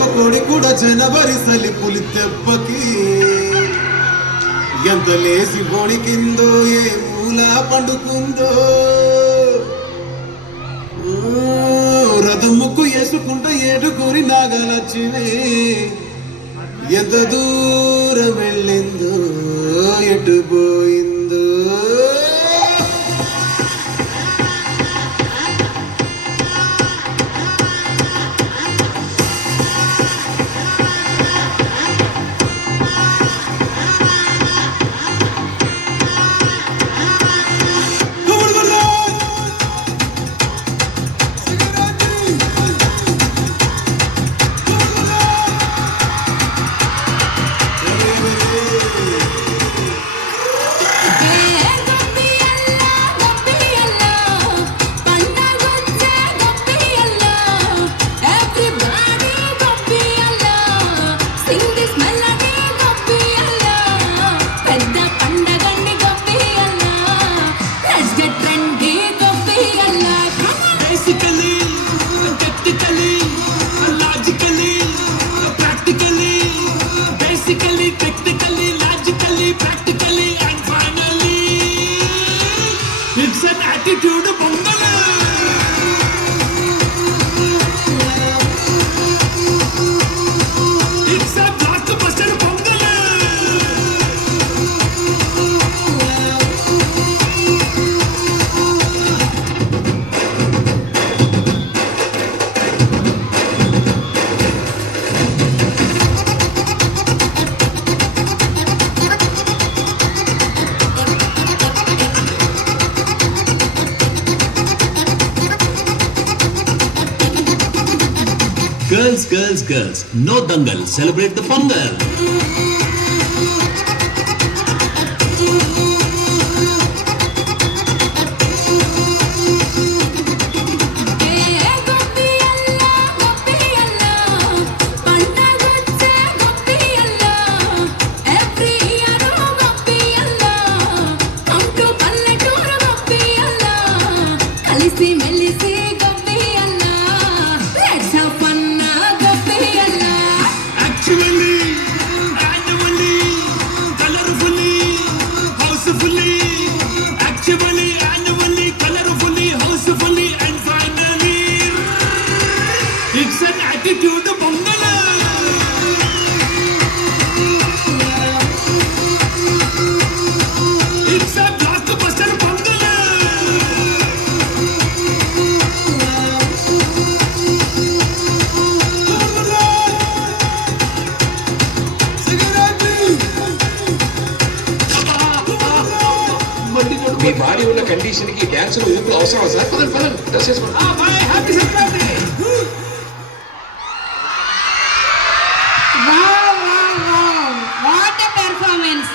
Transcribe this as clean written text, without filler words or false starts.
ఒక్క కోడి కూడా జనవరి సలి పులి దెబ్బకి ఎంత లేసి కిందో ఏ మూల పండుకుందో రథం ముక్కు వేసుకుంటా ఏడుకోరి నాగలచ్చినే ఎంత దూరం వెళ్ళిందో ఎటు పోయిందో Technically, logically, practically, and finally, it's an attitude Pongal. It's a blockbuster Pongal. Girls, girls, girls, no dangal, celebrate the Pongal. It's an attitude Pongal. It's a blockbuster Pongal. మీ భార్య ఉన్న కండిషన్ కి డాన్స్ ఊపులు అవసరం సార్. పదండి పదండి డ్రెస్ చేసుకోండి. హ్యాపీ Sankranti. Wow, wow, wow. What a performance.